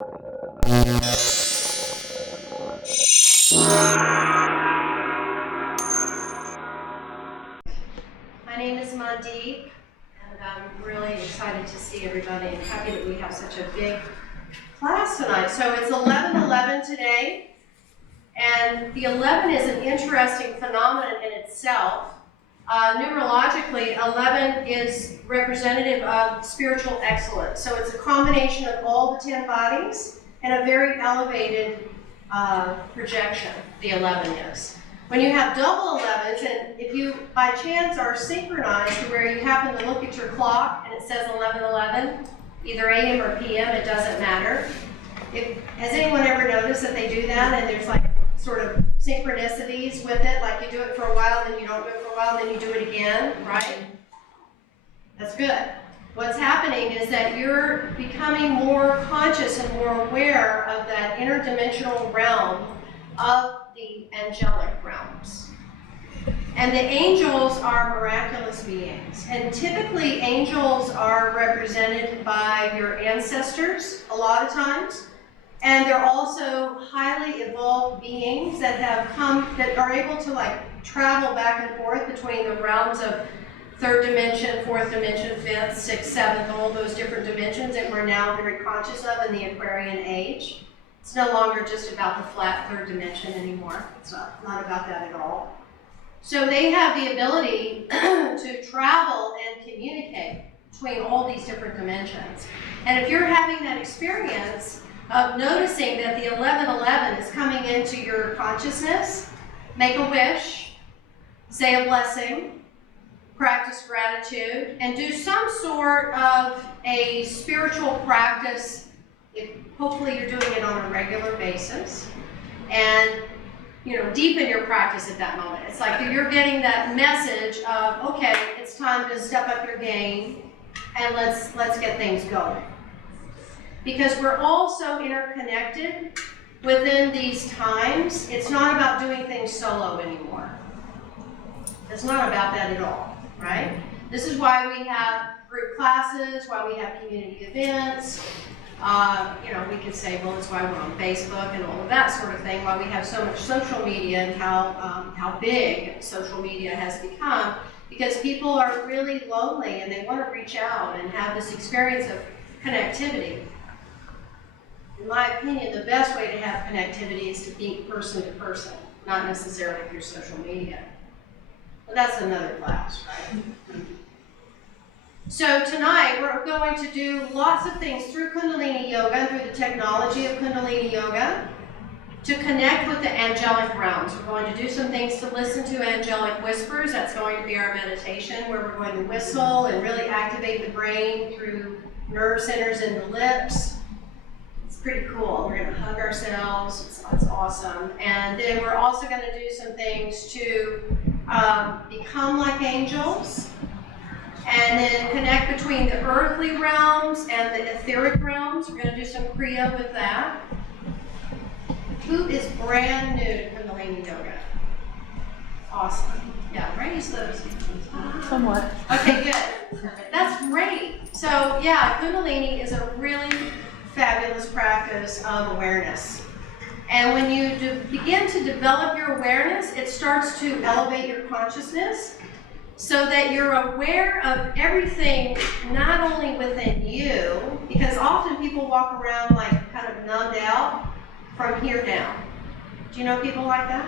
My name is Mandeep, and I'm really excited to see everybody and happy that we have such a big class tonight. So it's 11:11 today, and the 11 is an interesting phenomenon in itself. Numerologically, 11 is representative of spiritual excellence. So it's a combination of all the 10 bodies and a very elevated projection, the 11 is. When you have double 11s, and if you by chance are synchronized to where you happen to look at your clock and it says 11:11, either AM or PM, it doesn't matter. Has anyone ever noticed that they do that and there's like sort of synchronicities with it, like you do it for a while, then you don't do it for a while, then you do it again, right? That's good. What's happening is that you're becoming more conscious and more aware of that interdimensional realm of the angelic realms. And the angels are miraculous beings. And typically angels are represented by your ancestors a lot of times. And they're also highly evolved beings that have come, that are able to like travel back and forth between the realms of third dimension, fourth dimension, fifth, sixth, seventh, all those different dimensions that we're now very conscious of in the Aquarian age. It's no longer just about the flat third dimension anymore. It's not about that at all. So they have the ability to travel and communicate between all these different dimensions. And if you're having that experience of noticing that the 11:11 is coming into your consciousness, make a wish, say a blessing, practice gratitude, and do some sort of a spiritual practice. Hopefully you're doing it on a regular basis, and deepen your practice at that moment. It's like you're getting that message of, okay, it's time to step up your game and let's get things going. Because we're all so interconnected within these times, it's not about doing things solo anymore. It's not about that at all, right? This is why we have group classes, why we have community events. We could say, well, it's why we're on Facebook and all of that sort of thing, why we have so much social media and how big social media has become, because people are really lonely and they want to reach out and have this experience of connectivity. In my opinion, the best way to have connectivity is to be person to person, not necessarily through social media. But that's another class, right? So tonight we're going to do lots of things through Kundalini Yoga, through the technology of Kundalini Yoga, to connect with the angelic realms. We're going to do some things to listen to angelic whispers. That's going to be our meditation, where we're going to whistle and really activate the brain through nerve centers in the lips. It's pretty cool. We're going to hug ourselves. It's awesome. And then we're also going to do some things to become like angels, and then connect between the earthly realms and the etheric realms. We're going to do some Kriya with that. Who is brand new to Kundalini Yoga? Awesome. Yeah, raise those. Somewhat. Okay, good. That's great. So yeah, Kundalini is a really fabulous practice of awareness. And when you begin to develop your awareness, it starts to elevate your consciousness so that you're aware of everything, not only within you, because often people walk around like kind of numbed out from here down. Do you know people like that?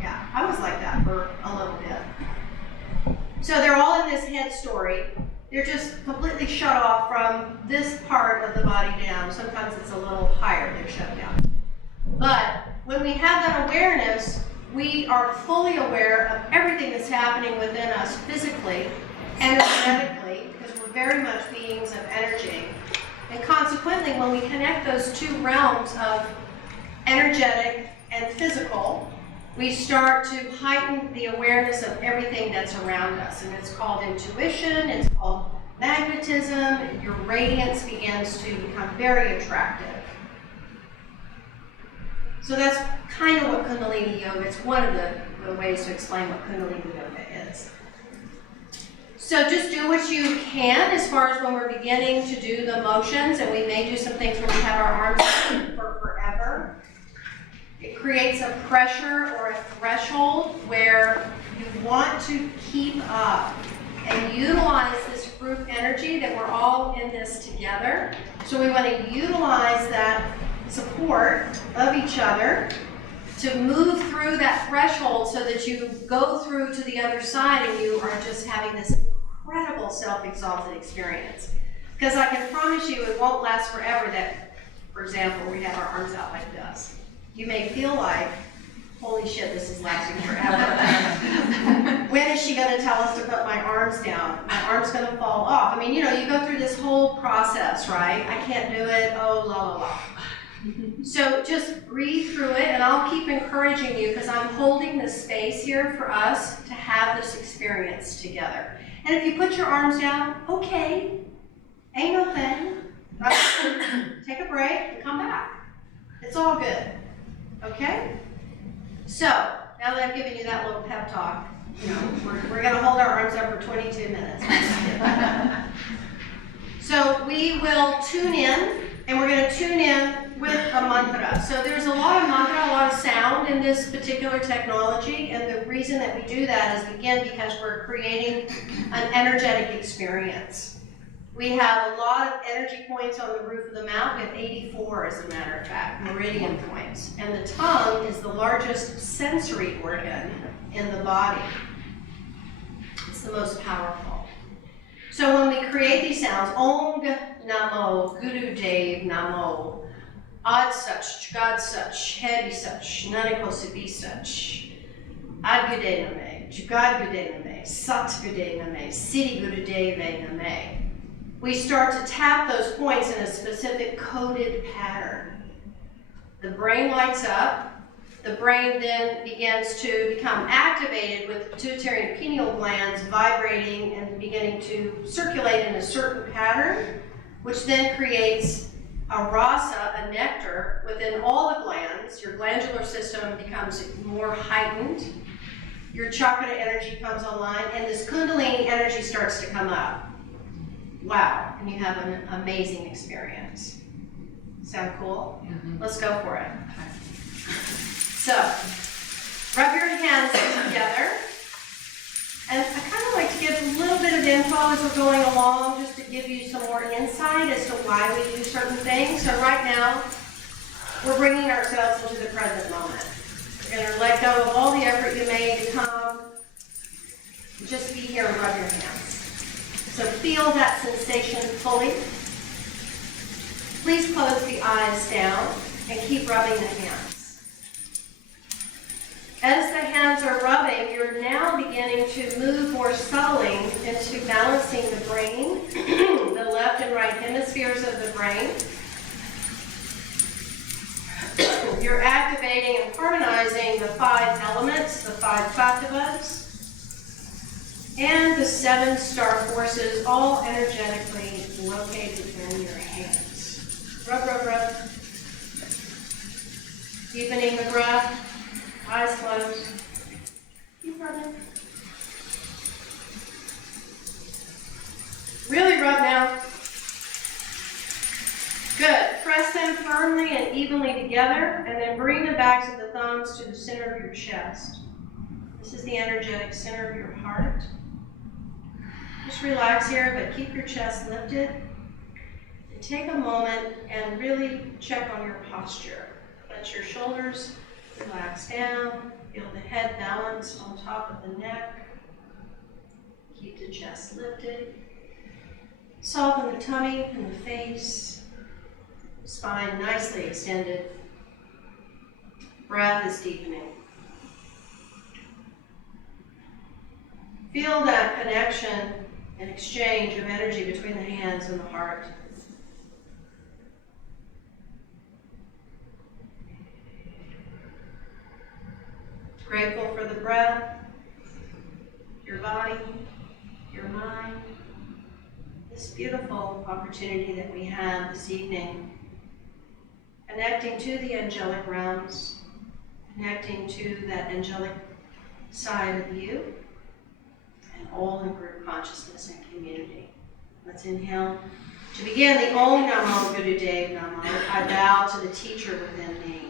Yeah, I was like that for a little bit. So they're all in this head story. They're just completely shut off from this part of the body down. Sometimes it's a little higher, they're shut down. But when we have that awareness, we are fully aware of everything that's happening within us physically, energetically, because we're very much beings of energy. And consequently, when we connect those two realms of energetic and physical, we start to heighten the awareness of everything that's around us. And it's called intuition, it's called magnetism. Your radiance begins to become very attractive. So that's kind of what Kundalini Yoga is. One of the ways to explain what Kundalini Yoga is. So just do what you can as far as when we're beginning to do the motions, and we may do some things where we have our arms for forever. It creates a pressure or a threshold where you want to keep up and utilize this group energy that we're all in this together. So we want to utilize that support of each other to move through that threshold so that you go through to the other side and you are just having this incredible self-exalted experience. Because I can promise you it won't last forever that, for example, we have our arms out like this. You may feel like, holy shit, this is lasting forever. When is she going to tell us to put my arms down? My arm's going to fall off. I mean, you know, you go through this whole process, right? I can't do it, oh, la, la, la. So just breathe through it, and I'll keep encouraging you because I'm holding this space here for us to have this experience together. And if you put your arms down, okay, ain't no thing. Right? Take a break and come back. It's all good. Okay? So, now that I've given you that little pep talk, you know, we're going to hold our arms up for 22 minutes. So we will tune in, and we're going to tune in with a mantra. So there's a lot of mantra, a lot of sound in this particular technology, and the reason that we do that is, again, because we're creating an energetic experience. We have a lot of energy points on the roof of the mouth. We have 84, as a matter of fact, meridian points. And the tongue is the largest sensory organ in the body. It's the most powerful. So when we create these sounds, Om Namo, Guru Dev Namo, Ad Such, God Such, Heavy Such, Nanako Sibi Such, Ad Gude Name, Jugad Gude Name, Sat Gude Name, Siddhi Guru Deve Name. We start to tap those points in a specific coded pattern. The brain lights up. The brain then begins to become activated with the pituitary and pineal glands vibrating and beginning to circulate in a certain pattern, which then creates a rasa, a nectar, within all the glands. Your glandular system becomes more heightened. Your chakra energy comes online, and this kundalini energy starts to come up. Wow, and you have an amazing experience. Sound cool? Mm-hmm. Let's go for it. So, rub your hands together. And I kind of like to give a little bit of info as we're going along, just to give you some more insight as to why we do certain things. So right now, we're bringing ourselves into the present moment. We're going to let go of all the effort you made to come. Just be here and rub your hands. So feel that sensation fully. Please close the eyes down and keep rubbing the hands. As the hands are rubbing, you're now beginning to move more subtly into balancing the brain, the left and right hemispheres of the brain. You're activating and harmonizing the 5 elements, the 5 tattvas, and the 7 star forces, all energetically located in your hands. Rub, rub, rub. Deepening the breath. Eyes closed. Keep rubbing. Really rub now. Good. Press them firmly and evenly together, and then bring the backs of the thumbs to the center of your chest. This is the energetic center of your heart. Just relax here, but keep your chest lifted. And take a moment and really check on your posture. Let your shoulders relax down. Feel the head balanced on top of the neck. Keep the chest lifted. Soften the tummy and the face. Spine nicely extended. Breath is deepening. Feel that connection and exchange of energy between the hands and the heart. Grateful for the breath, your body, your mind, this beautiful opportunity that we have this evening, connecting to the angelic realms, connecting to that angelic side of you, and all in group consciousness and community. Let's inhale. To begin the Om Namo Guru Dev Namo, I bow to the teacher within me.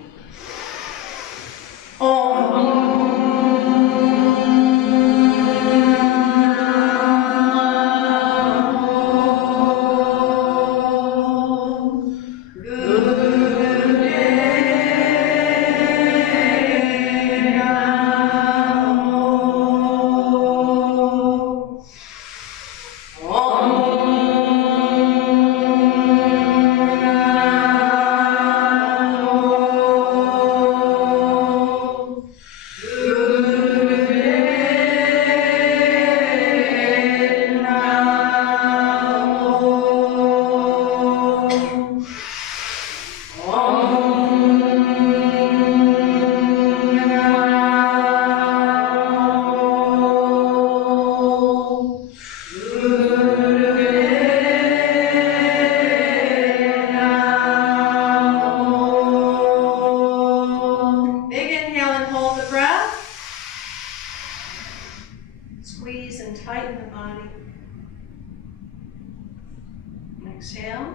Exhale.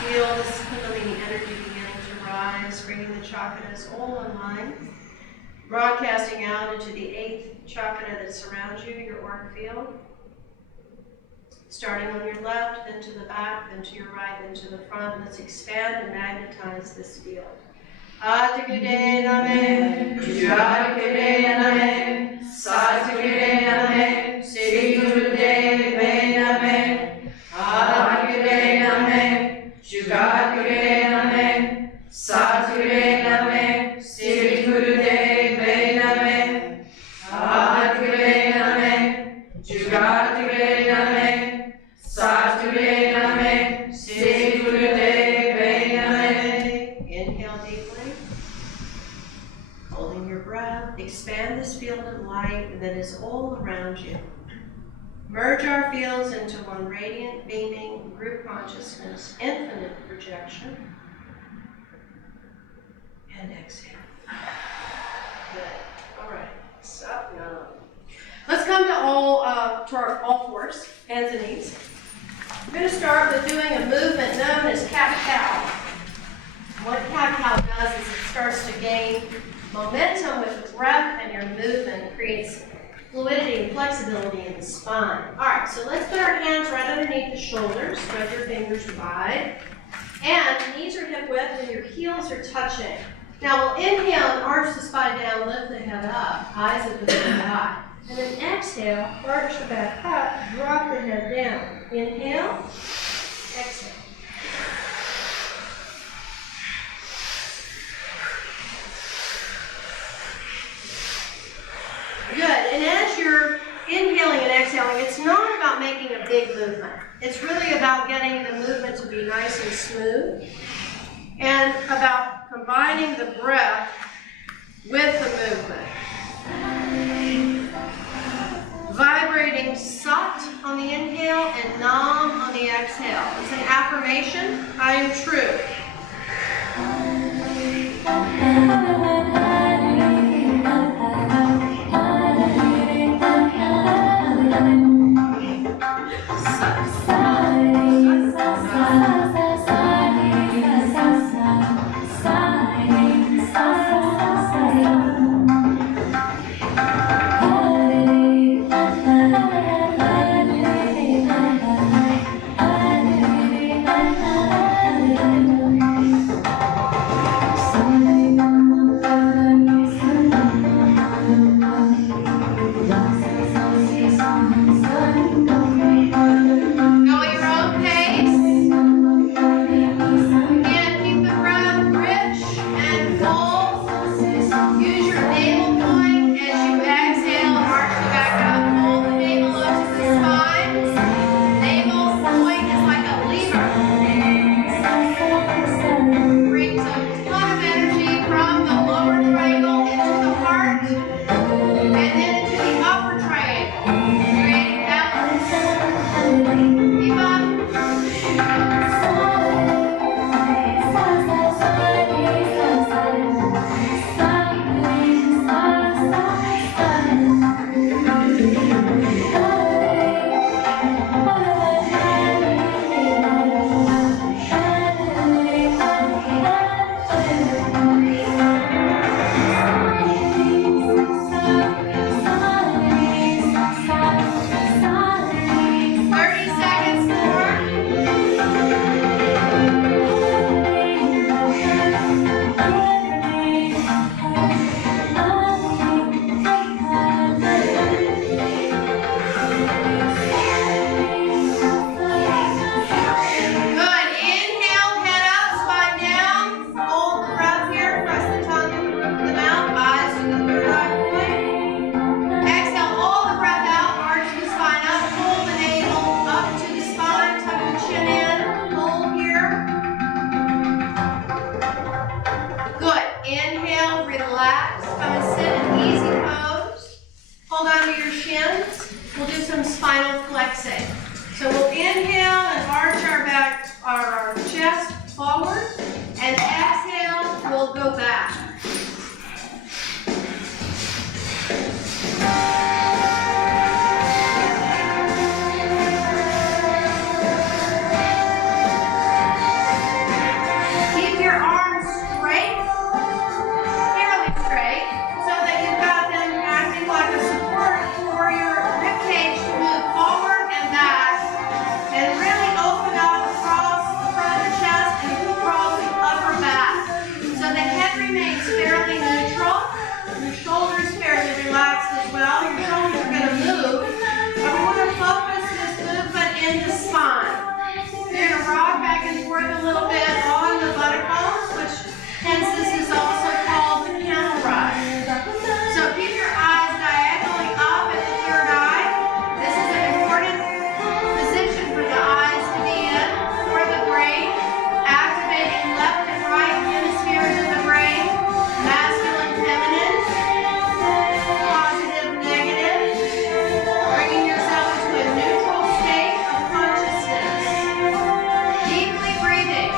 Feel this Kundalini energy beginning to rise, bringing the chakras all online, broadcasting out into the 8th chakra that surrounds you, your auric field. Starting on your left, then to the back, then to your right, then to the front. Let's expand and magnetize this field. Atikade name, Jujakade name, Satikade name, Sri Gurudev name. Atikade name, Jujakade name, Satikade name, Sri Gurudev name. Atikade name, Jujakade name, Satikade name, Sri Gurudev name. Inhale deeply. Holding your breath, expand this field of light that is all around you. Merge our fields into one radiant, beaming, group consciousness, infinite projection. And exhale. Good. All right. Stop now. Let's come to our all fours, hands and knees. We're going to start with doing a movement known as cat-cow. What cat-cow does is it starts to gain momentum with breath, and your movement creates fluidity and flexibility in the spine. All right, so let's put our hands right underneath the shoulders, spread your fingers wide, and knees are hip width and your heels are touching. Now we'll inhale and arch the spine down, lift the head up, eyes at the third eye. And then exhale, arch the back up, drop the head down. Inhale, exhale. Good, and as you're inhaling and exhaling, it's not about making a big movement. It's really about getting the movement to be nice and smooth, and about combining the breath with the movement. Vibrating Sat on the inhale and Nam on the exhale. It's an affirmation. I am true. relax. Come and sit in easy pose. Hold on to your shins. We'll do some spinal flexing. So we'll inhale and arch our back, our chest forward, and exhale, we'll go back. Keep your arms straight, fairly straight, so that you've got them acting like a support for your rib cage to move forward and back, and really open up across the front of the chest and across the upper back. So the head remains fairly neutral, your shoulders fairly relaxed as well. Your shoulders are going to move, but we want to focus this movement in the spine. You're going to rock back and forth a little bit on the buttocks, which hence this is also called the camel ride. So keep your eyes diagonally up at the third eye. This is an important position for the eyes to be in for the brain, activating left and right hemispheres of the brain, masculine, feminine, positive, negative, bringing yourself into a neutral state of consciousness. Deeply breathing.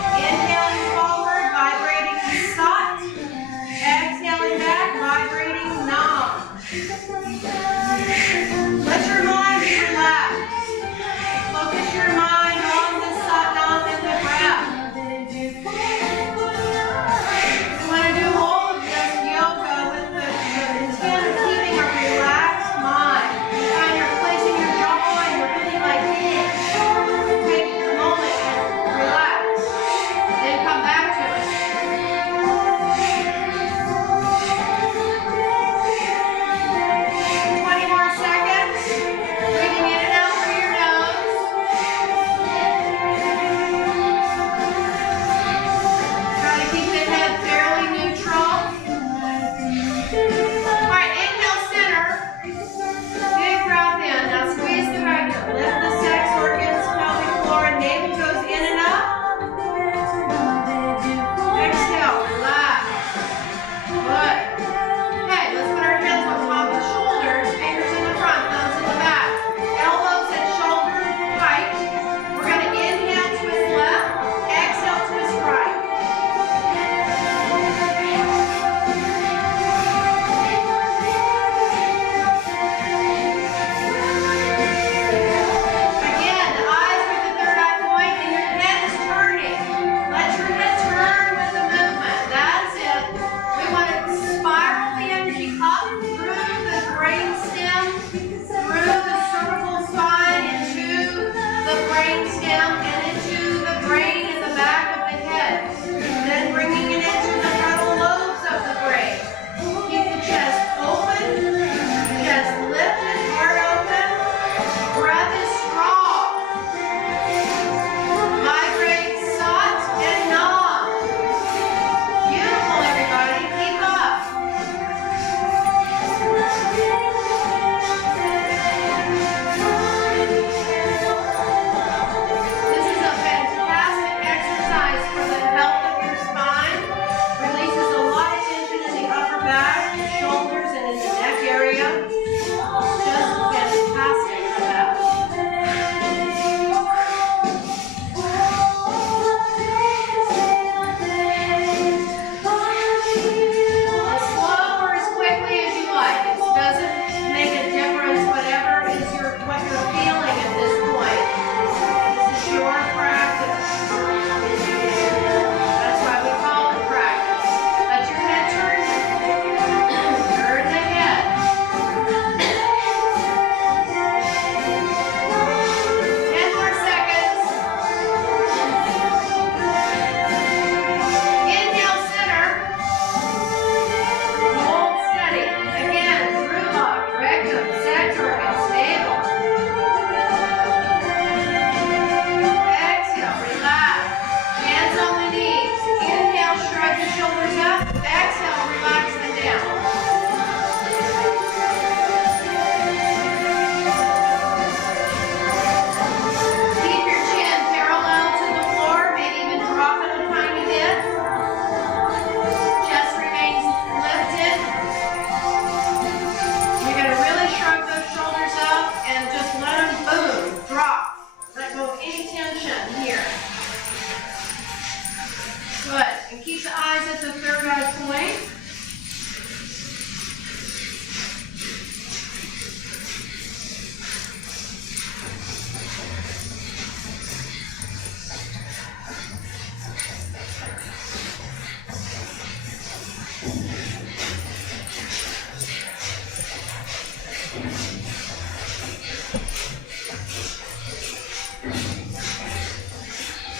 the eyes at the third eye point.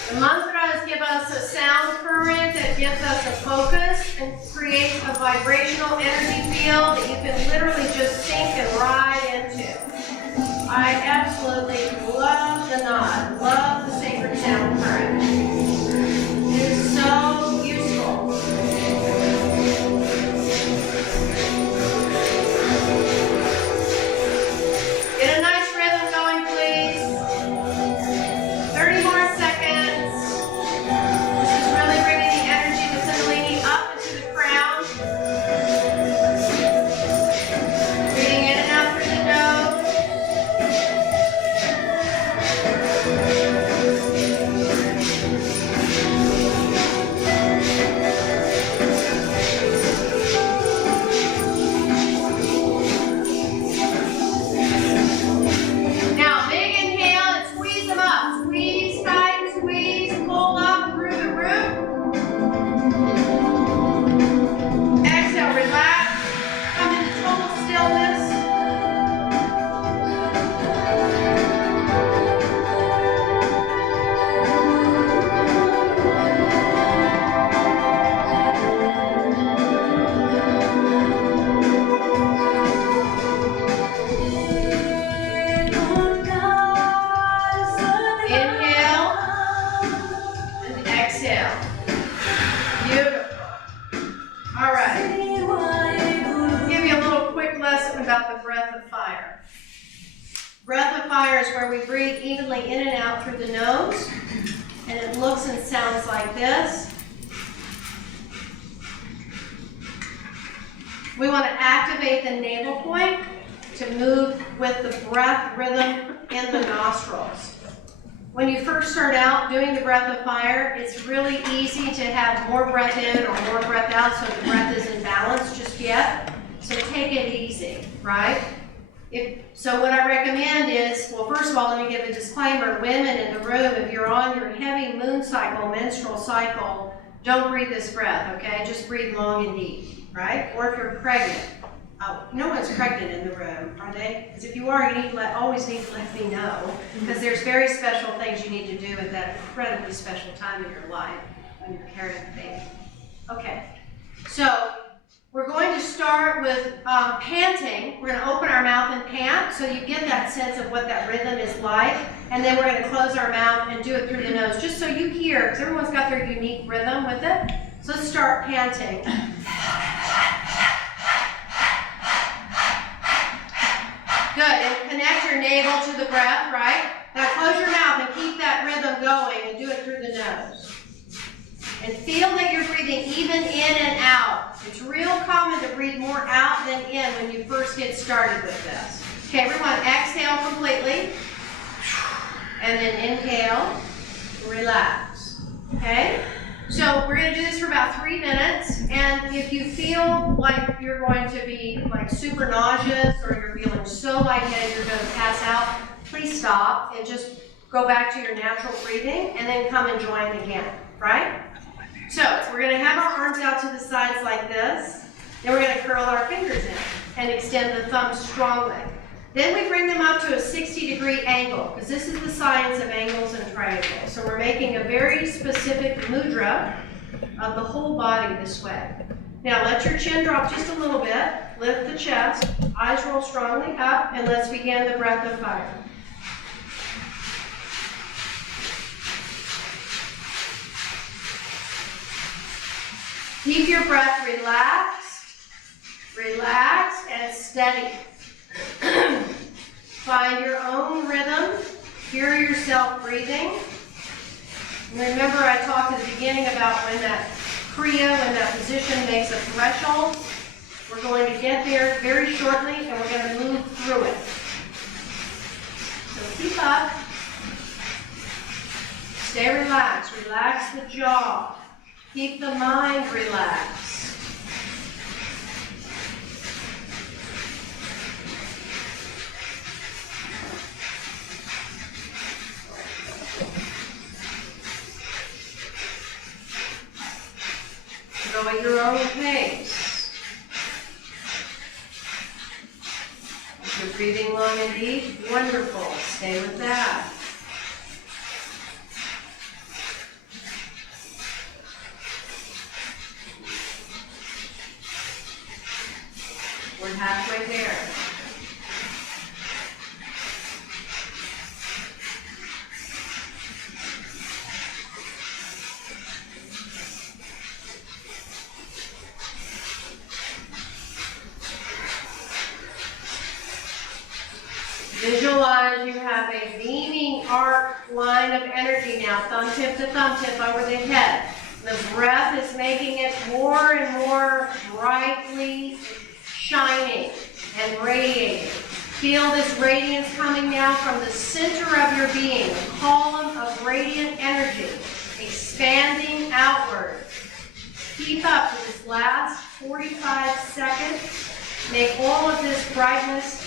The mantras give us a sound current that gives us a focus and creates a vibrational energy field that you can literally just sink and ride into. I absolutely love the knot, love the sacred sound current. It is so useful. Get a nice rhythm going, please. 30 more seconds. This is really bringing the energy of the Kundalini up into the crown. Breathing in and out through the nose. Now, big inhale and squeeze them up. Squeeze tight, squeeze, pull up through the root. Exhale, relax. Come into total stillness. Inhale and exhale. Beautiful. All right. I'll give you a little quick lesson about the breath of fire. Breath of fire is where we breathe evenly in and out through the nose, and it looks and sounds like this. We want to activate the navel point to move with the breath rhythm in the nostrils. When you first start out doing the breath of fire, it's really easy to have more breath in or more breath out, so the breath isn't balanced just yet. So take it easy, right? So what I recommend is, well, first of all, let me give a disclaimer. Women in the room, if you're on your heavy moon cycle, menstrual cycle, don't breathe this breath, okay? Just breathe long and deep, right? Or if you're pregnant. Oh, no one's pregnant in the room, are they? Because if you are, you always need to let me know, because there's very special things you need to do at that incredibly special time in your life when you're carrying a baby. Okay, so we're going to start with panting. We're going to open our mouth and pant, so you get that sense of what that rhythm is like, and then we're going to close our mouth and do it through the nose, just so you hear, because everyone's got their unique rhythm with it. So let's start panting. Good, and connect your navel to the breath, right? Now close your mouth and keep that rhythm going and do it through the nose. And feel that you're breathing even in and out. It's real common to breathe more out than in when you first get started with this. Okay, everyone, exhale completely. And then inhale, relax. Okay? So we're going to do this for about 3 minutes, and if you feel like you're going to be like super nauseous or you're feeling so lightheaded you're going to pass out, please stop and just go back to your natural breathing and then come and join again, right? So we're going to have our arms out to the sides like this, then we're going to curl our fingers in and extend the thumbs strongly. Then we bring them up to a 60-degree angle, because this is the science of angles and triangles. So we're making a very specific mudra of the whole body this way. Now let your chin drop just a little bit, lift the chest, eyes roll strongly up, and let's begin the breath of fire. Keep your breath relaxed and steady. Find your own rhythm. Hear yourself breathing. And remember, I talked at the beginning about when that Kriya, when that position makes a threshold. We're going to get there very shortly, and we're going to move through it. So keep up. Stay relaxed. Relax the jaw. Keep the mind relaxed. Go at your own pace. If you're breathing long and deep, wonderful. Stay with that. We're halfway there. Visualize you have a beaming arc line of energy now, thumb tip to thumb tip over the head. The breath is making it more and more brightly shining and radiating. Feel this radiance coming now from the center of your being, a column of radiant energy, expanding outward. Keep up with this last 45 seconds. Make all of this brightness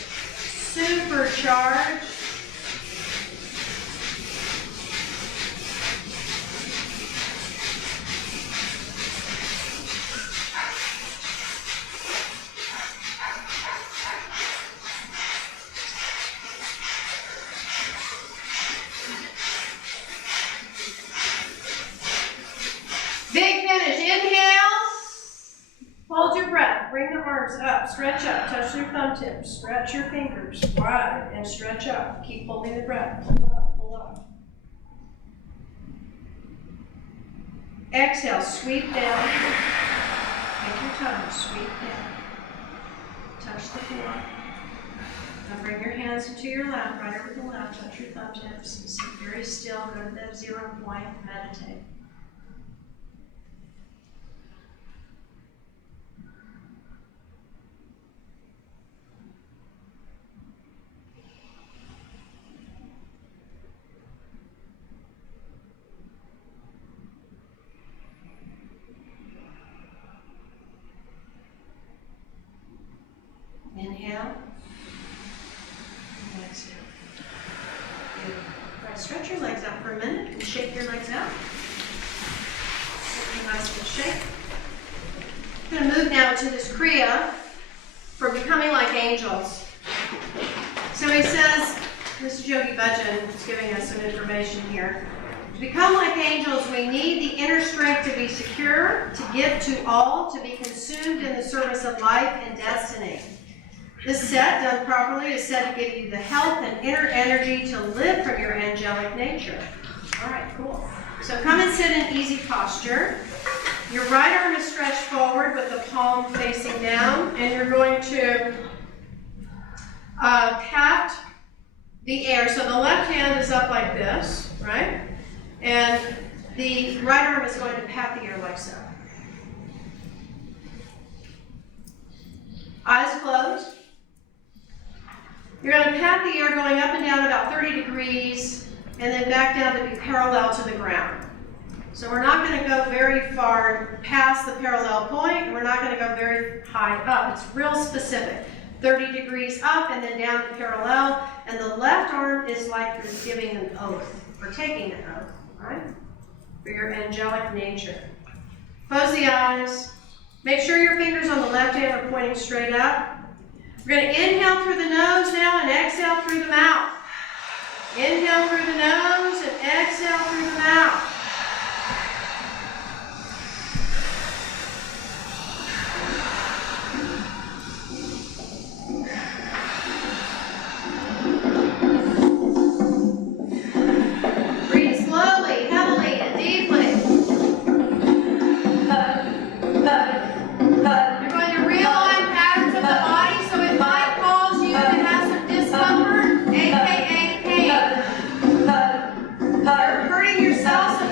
supercharged. Big finish. Inhale. Hold your breath. Bring the arms up. Stretch up. Touch your thumb tips. Stretch your fingers wide and stretch up. Keep holding the breath. Pull up. Pull up. Exhale. Sweep down. Take your time. Sweep down. Touch the floor. Now bring your hands into your lap, right over the lap. Touch your thumb tips. Sit very still. Go to that 0 point. Meditate. Inhale. Exhale. Good. All right, stretch your legs out for a minute and shake your legs out. Get a nice good shake. I'm going to move now to this Kriya for becoming like angels. So he says, this is Yogi Bhajan who's giving us some information here. To become like angels, we need the inner strength to be secure, to give to all, to be consumed in the service of life and destiny. This set, done properly, is said to give you the health and inner energy to live from your angelic nature. All right, cool. So come and sit in easy posture. Your right arm is stretched forward with the palm facing down, and you're going to pat the air. So the left hand is up like this, right? And the right arm is going to pat the air like so. Eyes closed. You're going to pat the air going up and down about 30 degrees and then back down to be parallel to the ground. So we're not going to go very far past the parallel point, and we're not going to go very high up. It's real specific. 30 degrees up and then down to parallel, and the left arm is like you're giving an oath, or taking an oath, right? For your angelic nature. Close the eyes. Make sure your fingers on the left hand are pointing straight up. We're going to inhale through the nose now and exhale through the mouth. Inhale through the nose and exhale through the mouth. Breathe slowly, heavily, and deeply. You're going to realign patterns of the body, so it might cause you to have some discomfort, aka pain. You're hurting yourself, so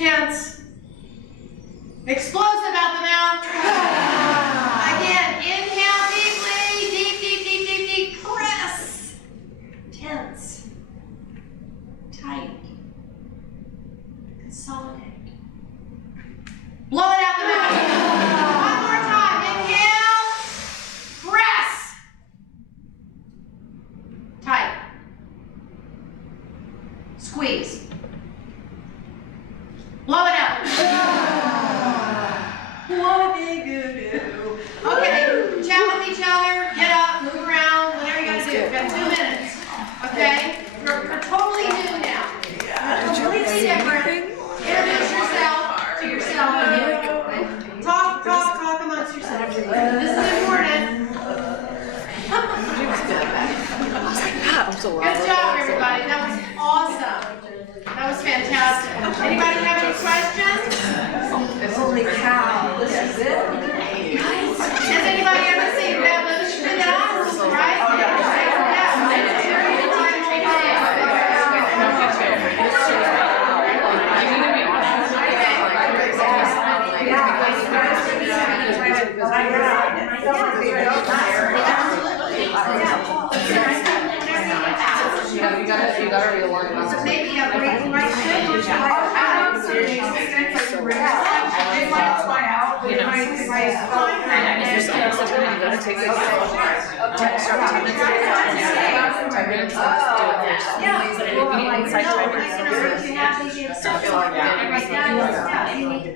tense, explosive out the mouth. Again, inhale deeply, deep, deep, deep, deep, deep, press. Tense, tight, consolidate. Blow it out the mouth. One more time, inhale, press. Tight. Squeeze. Blow it out. Okay, chat with each other, get up, move around, whatever you gotta do. We've got 2 minutes. Okay? We're totally new now. Completely different. Introduce yourself to yourself. Talk amongst yourselves. This is important. Good job, everybody. That was awesome. That was fantastic. Anybody have any questions? Holy cow, this is it?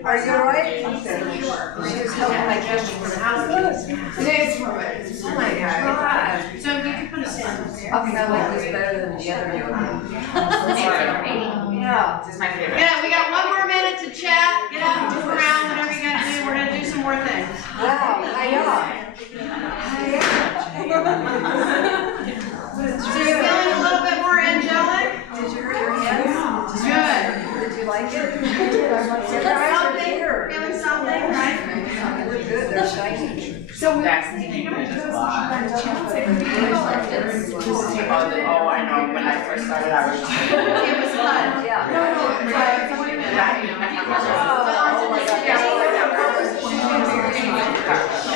Are you alright? She's helping my question for the house. Today's for it. Oh my God. So you can put a sandal there. Okay, I like this better than the other yoga. Yeah. This is my favorite. Yeah, we got one more minute to chat. Get up, move around, whatever you gotta do. We're gonna do some more things. Wow, So you're feeling a little bit more angelic? Did you hurt your hands? Good. Did you like it? Feeling something, right? They look good, they're shiny. So we're thinking about those. Oh, I know, when I first started, I was it was fun. Yeah.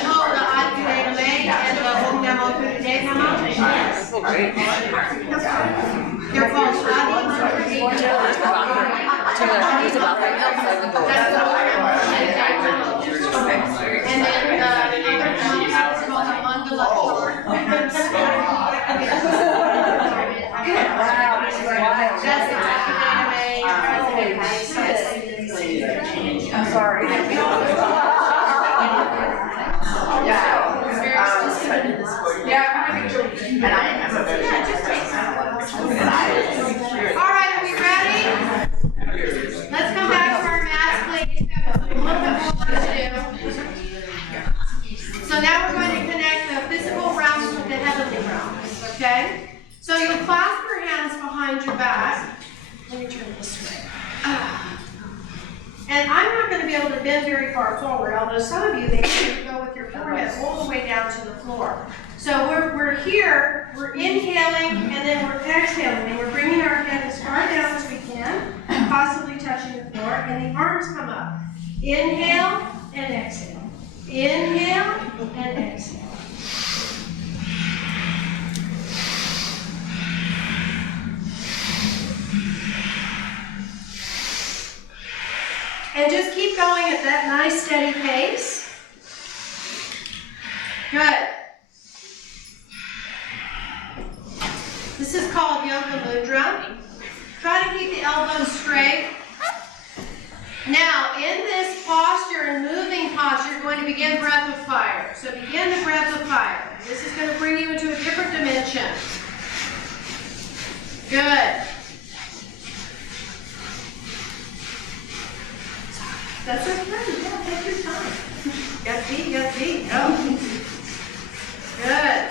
Oh, the Adhyaram and the Om Namo Buddhaya Namo? Yes. They're called Adi. And then the other one is called the Mangala Chart. That's the Adhyaram. I'm sorry. and I am a very All right, are we ready? Let's come back to our mats, please. We have a little bit more to do. So now we're going to connect the physical realms with the heavenly realms, okay? So you'll clasp your hands behind your back. Let me turn this way. And I'm not going to be able to bend very far forward, although some of you, they can go with your forehead all the way down to the floor. So we're here, we're inhaling, and then we're exhaling, and we're bringing our head as far down as we can, possibly touching the floor, and the arms come up. Inhale and exhale. Inhale and exhale. And just keep going at that nice steady pace. Good. This is called Yoga Mudra. Try to keep the elbows straight. Now, in this posture and moving posture, you're going to begin breath of fire. So begin the breath of fire. This is going to bring you into a different dimension. Good. That's okay. Yeah, take your time. Got feet, go. Good.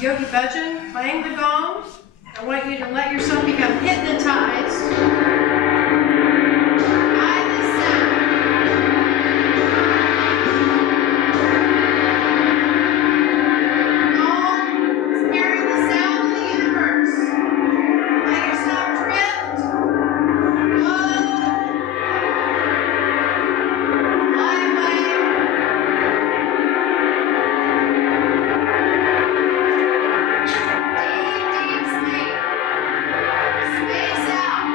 Yogi Bhajan, playing the gong. I want you to let yourself become hypnotized by the sound. Gong is carrying the sound of the universe. Let yourself drift, flow, fly away. Deep sleep. Space out.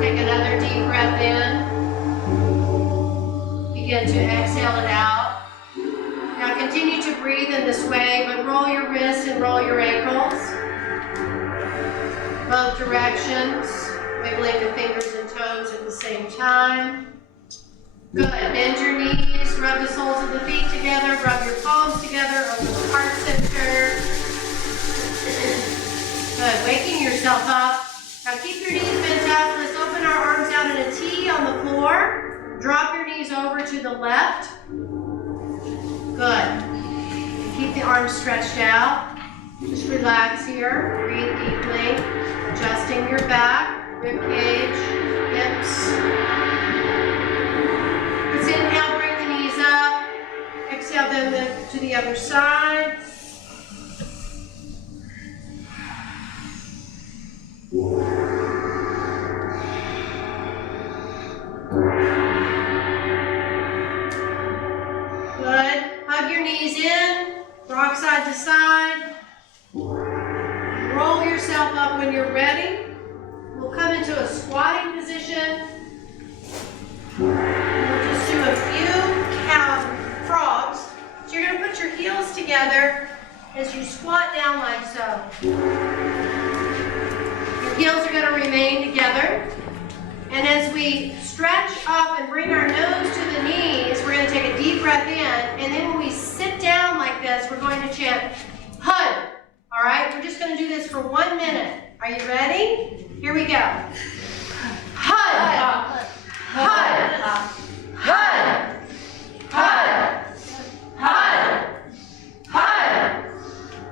Take another deep breath in. Begin to exhale it out. Now continue to breathe in this way, but roll your wrists and roll your ankles. Both directions, wiggling the fingers and toes at the same time. Good. Bend your knees, rub the soles of the feet together, rub your palms together, open the heart center. Good. Waking yourself up. Now keep your knees bent up. Let's open our arms out in a T on the floor. Drop your knees over to the left. Good. Keep the arms stretched out. Just relax here. Breathe deeply. Adjusting your back, rib cage, hips. Let's inhale, bring the knees up. Exhale, then lift to the other side. Good. Hug your knees in. Rock side to side. Roll yourself up when you're ready. We'll come into a squatting position. We'll just do a few count frogs. So you're going to put your heels together as you squat down like so. Your heels are going to remain together. And as we stretch up and bring our nose to the knees, we're going to take a deep breath in. And then when we sit down like this, we're going to chant, HUD. All right, we're just going to do this for 1 minute. Are you ready? Here we go. HUD. HUD. HUD. HUD. HUD. HUD. HUD. HUD. HUD.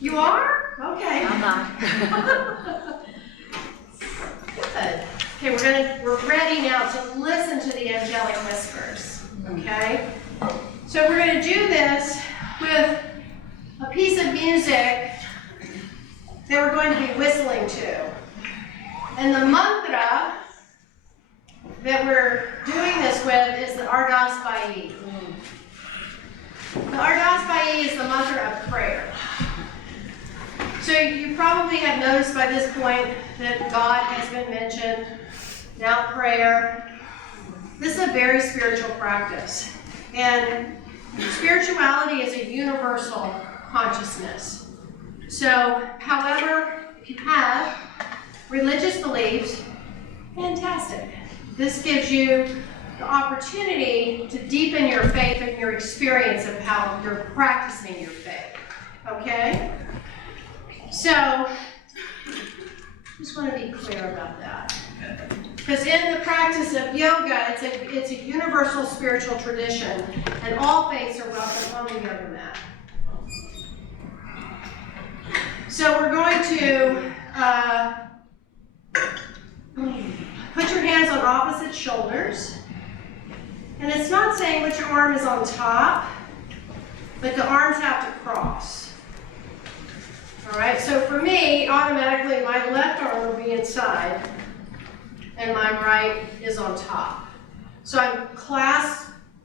You are? Okay. I'm not. Good. Okay, we're ready now to listen to the angelic whispers. Okay? So we're going to do this with a piece of music that we're going to be whistling to. And the mantra that we're doing this with is the Ardas Bayi. The Ardas Bayi is the mantra of prayer. So you probably have noticed by this point that God has been mentioned, now prayer. This is a very spiritual practice. And spirituality is a universal consciousness. So, however, if you have religious beliefs, fantastic. This gives you the opportunity to deepen your faith and your experience of how you're practicing your faith. Okay? So, just want to be clear about that. Because in the practice of yoga, it's a universal spiritual tradition, and all faiths are welcome on the yoga mat. So we're going to put your hands on opposite shoulders. And it's not saying which arm is on top, but the arms have to cross. All right, so for me, automatically my left arm will be inside, and my right is on top. So I'm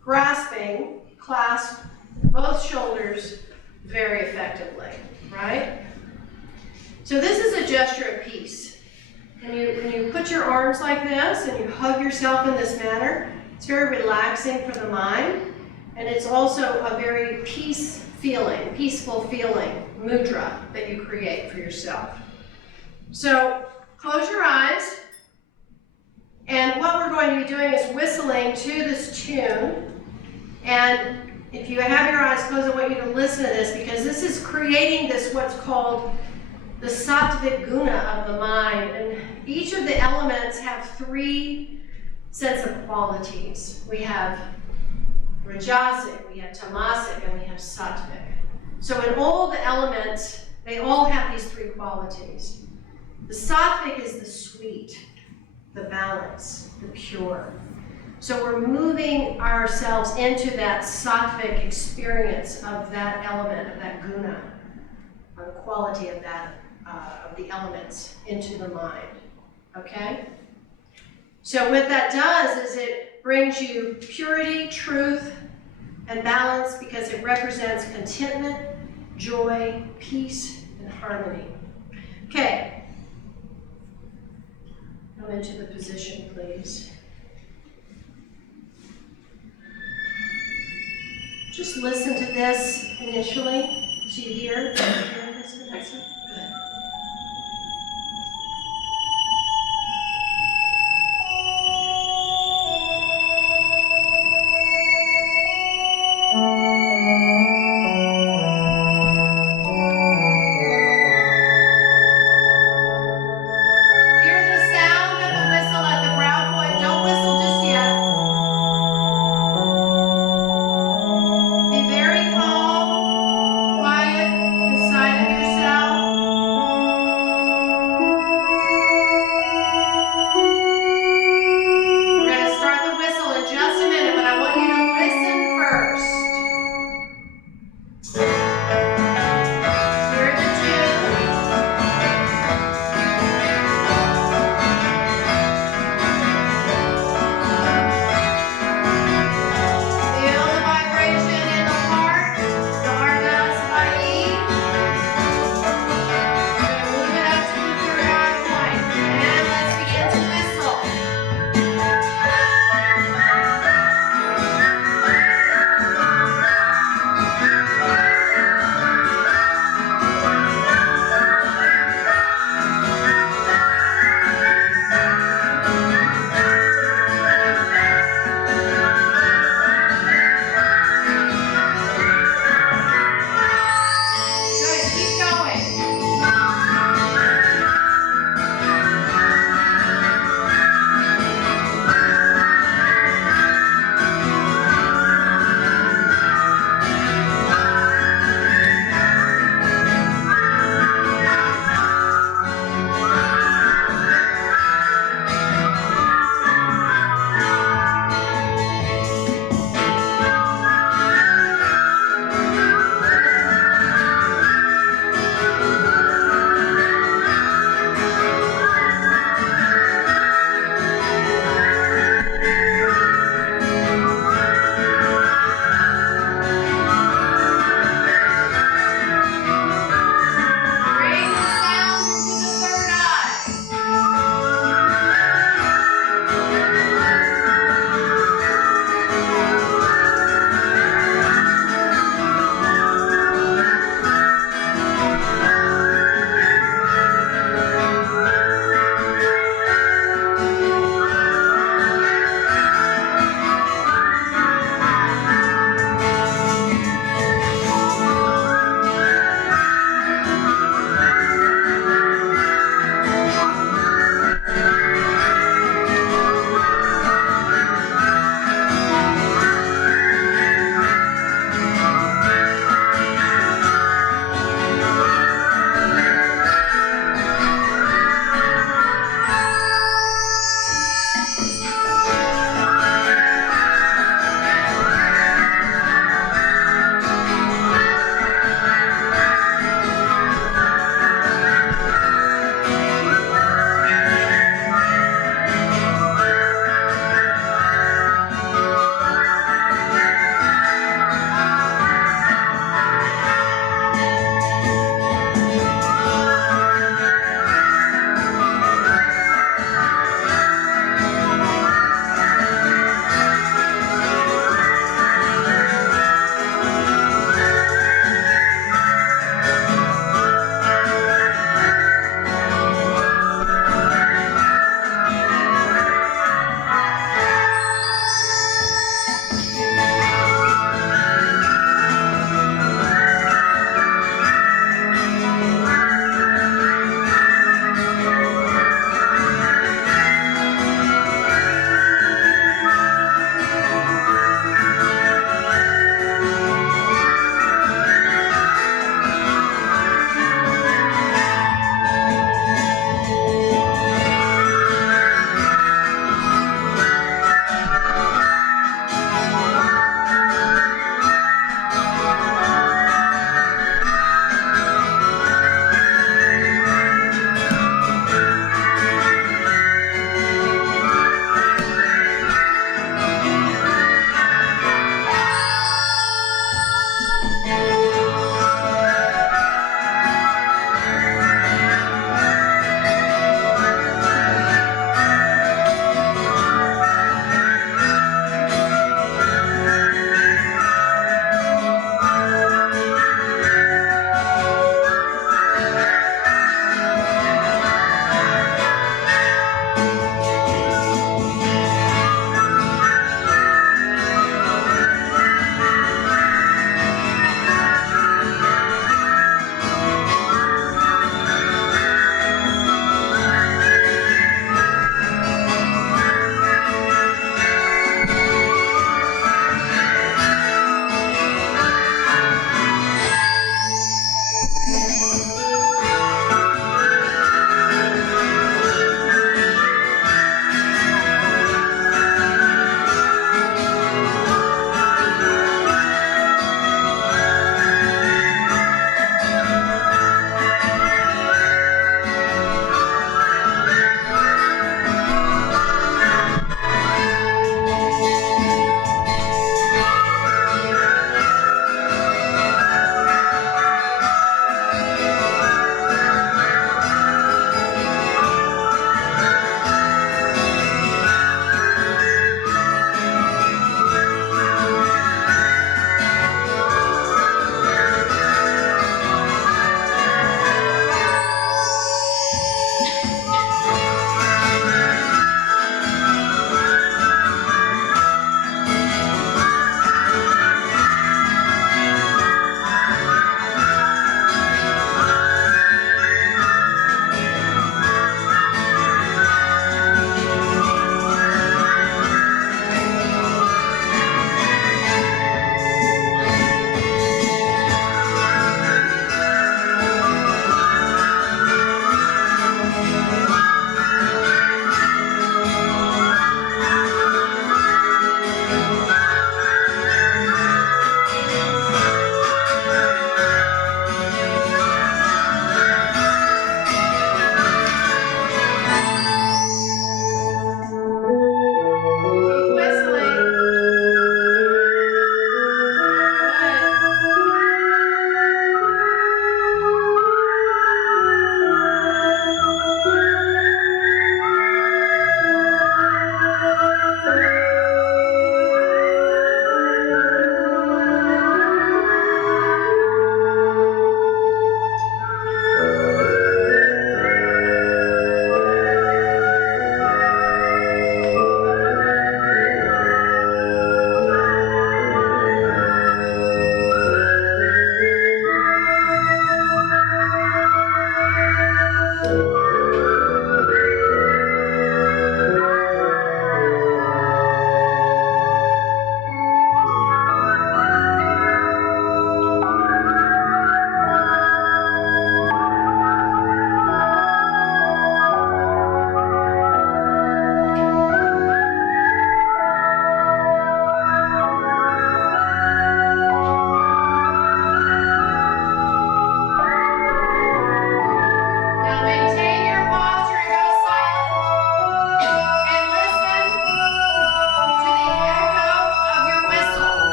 grasping both shoulders very effectively, right? So this is a gesture of peace. When you put your arms like this and you hug yourself in this manner, it's very relaxing for the mind, and it's also a very peaceful feeling, mudra, that you create for yourself. So close your eyes, and what we're going to be doing is whistling to this tune, and if you have your eyes closed, I want you to listen to this, because this is creating this, what's called the sattvic guna of the mind. And each of the elements have 3 sets of qualities. We have rajasic, we have tamasic, and we have sattvic. So in all the elements, they all have these 3 qualities. The sattvic is the sweet, the balance, the pure. So we're moving ourselves into that sattvic experience of that element, of that guna, the quality of that, of the elements into the mind, okay? So what that does is it brings you purity, truth, and balance, because it represents contentment, joy, peace, and harmony. Okay. Come into the position, please. Just listen to this initially, so you hear. Good. Hear the sound of the whistle at the brow point. Don't whistle just yet. Be very calm, quiet, inside of yourself.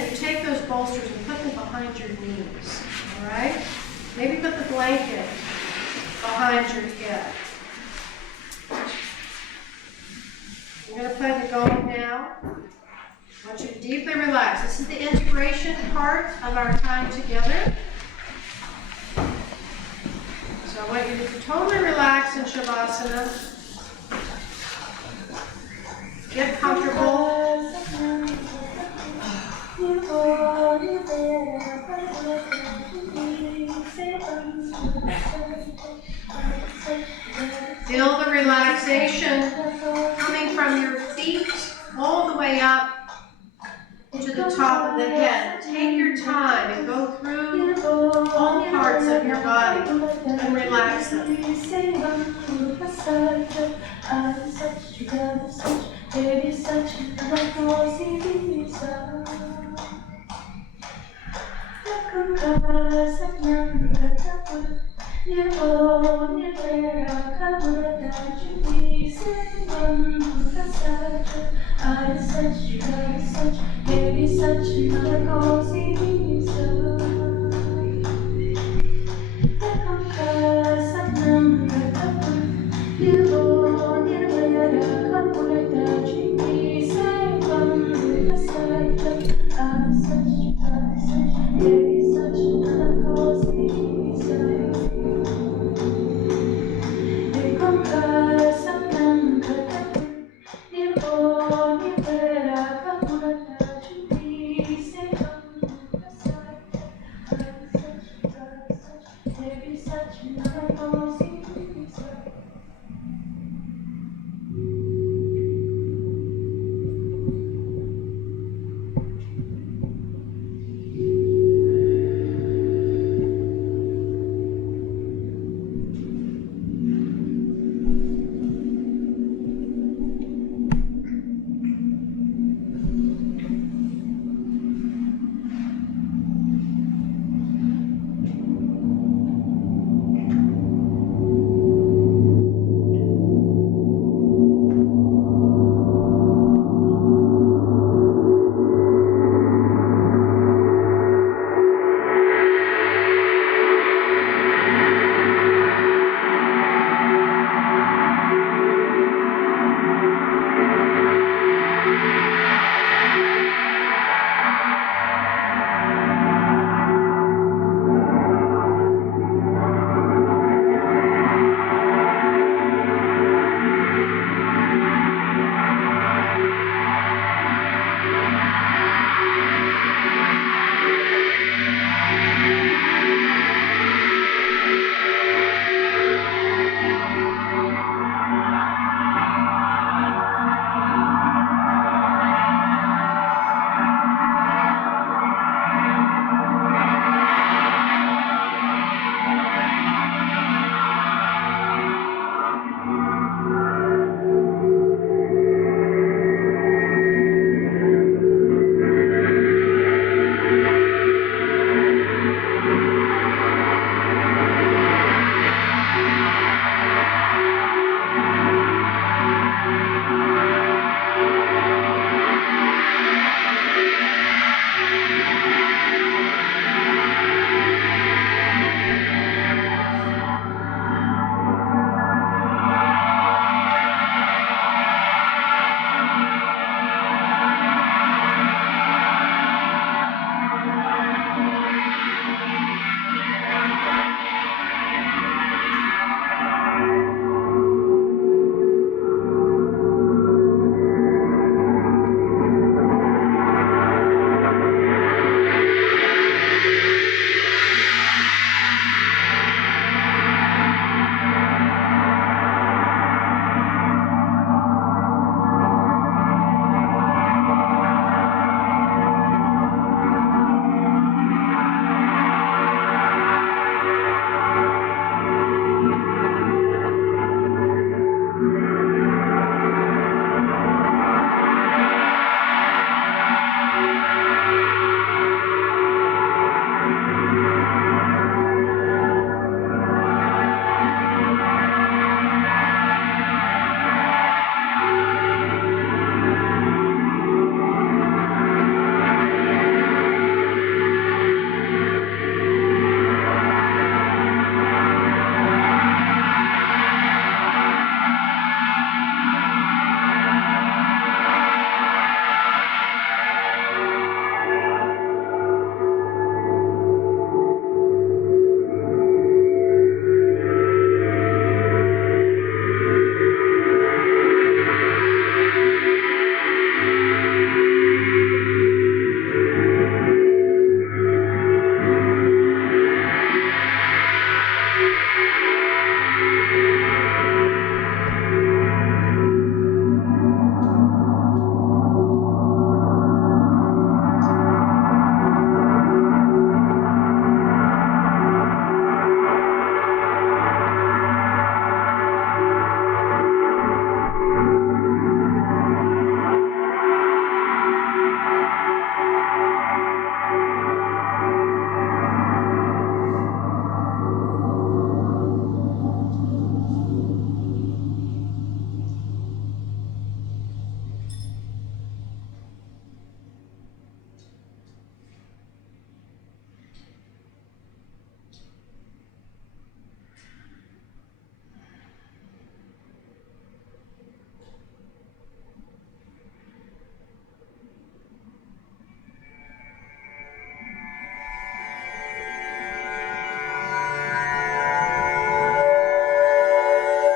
then you take those bolsters and put them behind your knees, all right? Maybe put the blanket behind your head. I'm going to play the gong now. I want you to deeply relax. This is the integration part of our time together. So I want you to totally relax in Shavasana. Get comfortable. Feel the relaxation coming from your feet all the way up to the top of the head. Take your time and go through all parts of your body and relax them.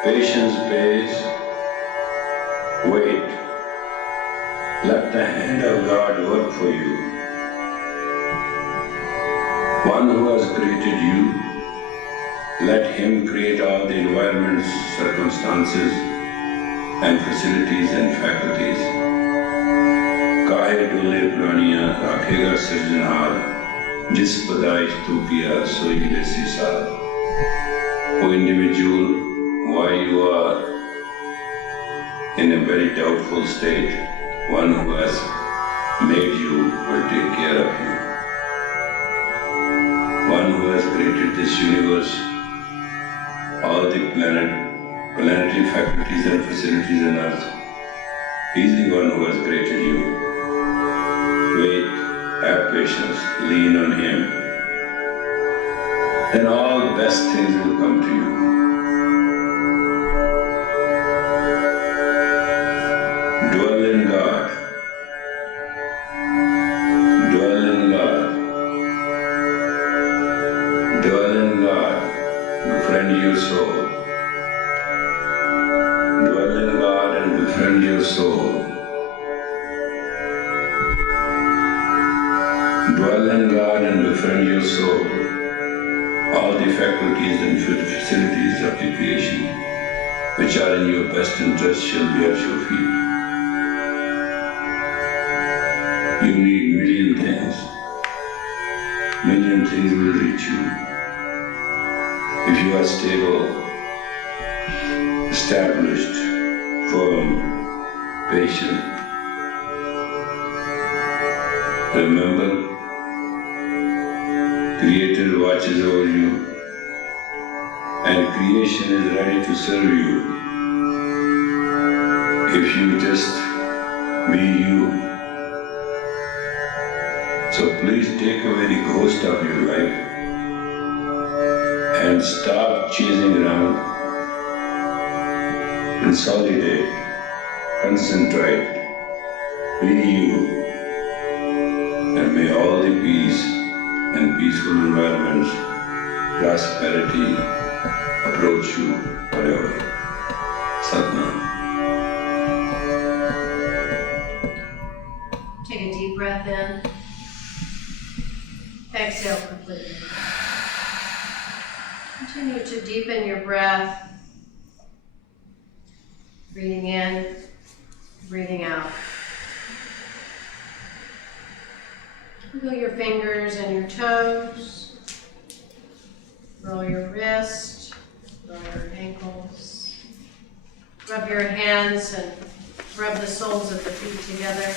Patience pays. Wait. Let the hand of God work for you. One who has created you, let him create all the environments, circumstances, and facilities and faculties. काहे डोले प्राणियां राखेगा सृजनहार, जिस पदाइश तू किया सोई ले सीसा. O individual, why you are in a very doubtful state, one who has made you will take care of you. One who has created this universe, all the planetary faculties and facilities on earth, he is the one who has created you. Wait, have patience, lean on him. Then all best things will come to you. Dwell in God. Dwell in God. Dwell in God. Befriend your soul. Dwell in God and befriend your soul. Dwell in God and befriend your soul. All the faculties and facilities of the creation which are in your best interest shall be at your feet. You need million things. Million things will reach you. If you are stable, established, firm, patient. Remember, Creator watches over you, and creation is ready to serve you. If you just be you. So please take away the ghost of your life and stop chasing around. Consolidate, concentrate, be you, and may all the peace and peaceful environments, prosperity approach you forever. Satnam. Take a deep breath in. Exhale completely. Continue to deepen your breath. Breathing in, breathing out. Wiggle your fingers and your toes. Roll your wrist, roll your ankles. Rub your hands and rub the soles of the feet together.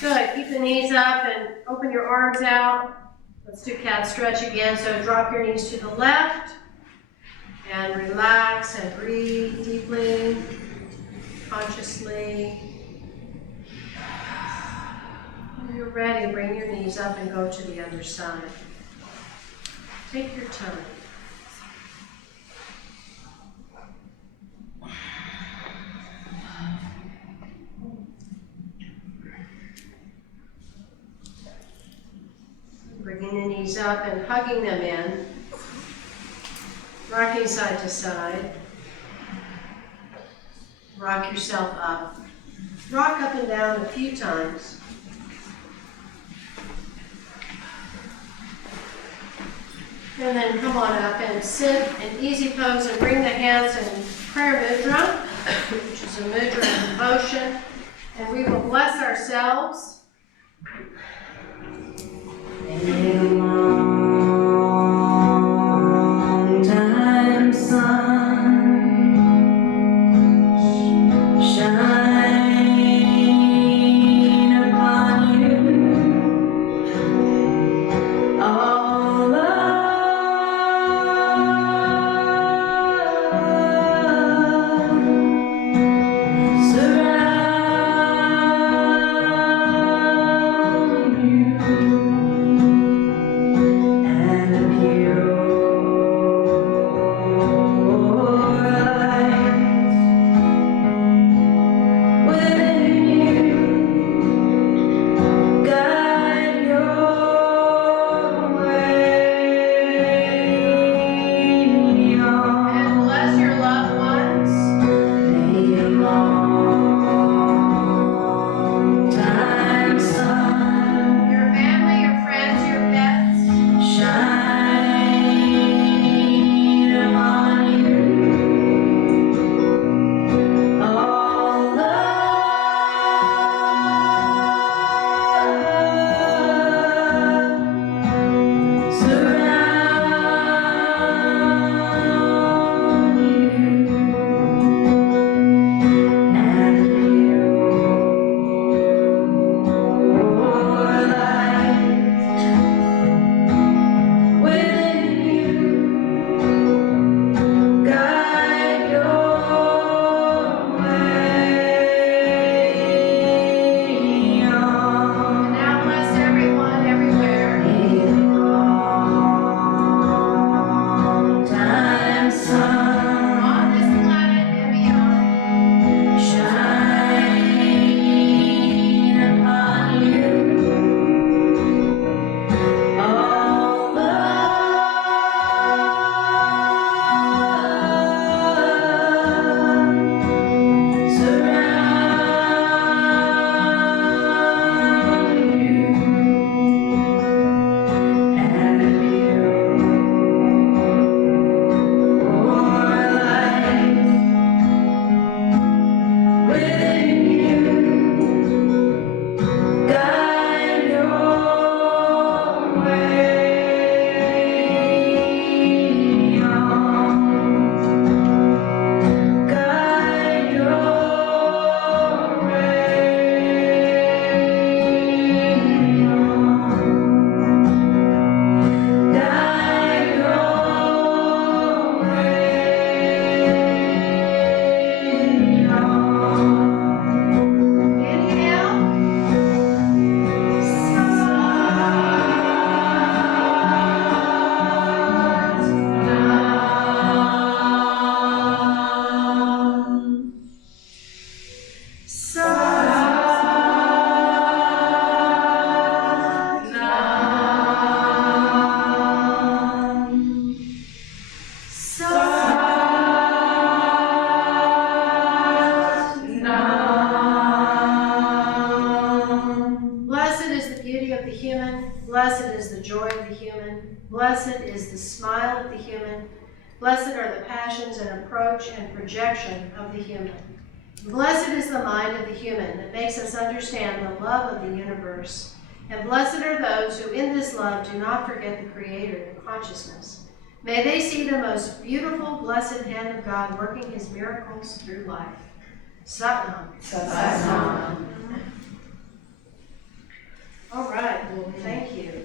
Good, keep the knees up and open your arms out. Let's do cat stretch again. So drop your knees to the left and relax and breathe deeply, consciously. When you're ready, bring your knees up and go to the other side. Take your time. Bringing the knees up and hugging them in. Rocking side to side. Rock yourself up. Rock up and down a few times. And then come on up and sit in easy pose and bring the hands in prayer mudra, which is a mudra of devotion. And we will bless ourselves. Blessed is the smile of the human. Blessed are the passions and approach and projection of the human. Blessed is the mind of the human that makes us understand the love of the universe. And blessed are those who in this love do not forget the Creator in consciousness. May they see the most beautiful, blessed hand of God working his miracles through life. Satnam. Satnam. All right, well, thank you.